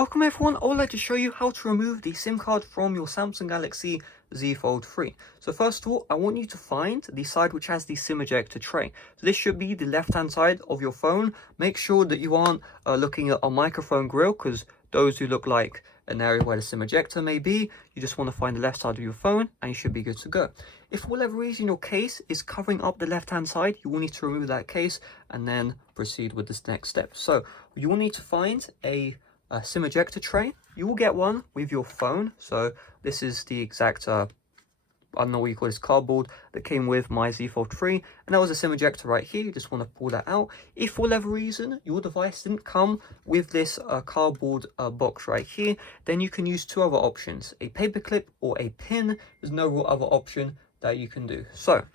Welcome everyone, I would like to show you how to remove the SIM card from your Samsung Galaxy Z Fold 3. So first of all, I want you to find the side which has the SIM ejector tray. So this should be the left hand side of your phone. Make sure that you aren't looking at a microphone grill, because those who look like an area where the SIM ejector may be, you just want to find the left side of your phone and you should be good to go. If for whatever reason your case is covering up the left hand side, you will need to remove that case and then proceed with this next step. So you will need to find a SIM ejector tray. You will get one with your phone. So this is the exact I don't know what you call this, cardboard that came with my Z Fold 3, and that was a SIM ejector right here. You just want to pull that out. If for whatever reason your device didn't come with this cardboard box right here, then you can use two other options, a paper clip or a pin. There's no real other option that you can do. So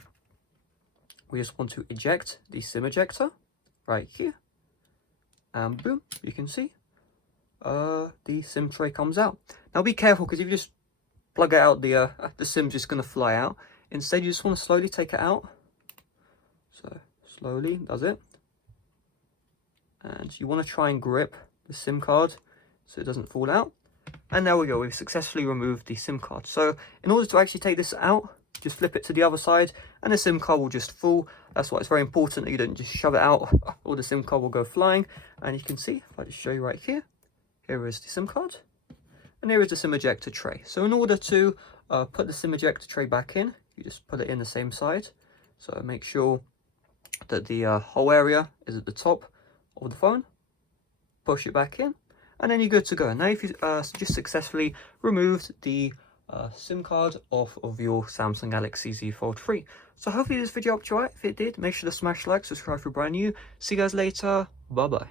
we just want to eject the SIM ejector right here, and boom, you can see the SIM tray comes out. Now be careful, because if you just plug it out, the SIM's just going to fly out. Instead, you just want to slowly take it out. So slowly does it, and you want to try and grip the SIM card so it doesn't fall out. And there we go, we've successfully removed the SIM card. So in order to actually take this out, just flip it to the other side and the SIM card will just fall. That's why it's very important that you don't just shove it out or the SIM card will go flying. And you can see, if I just show you right here, here is the SIM card, and here is the SIM ejector tray. So in order to put the SIM ejector tray back in, you just put it in the same side. So make sure that the whole area is at the top of the phone. Push it back in, and then you're good to go. Now if you just successfully removed the SIM card off of your Samsung Galaxy Z Fold 3. So hopefully this video helped you out. If it did, make sure to smash like, subscribe if you're brand new. See you guys later. Bye bye.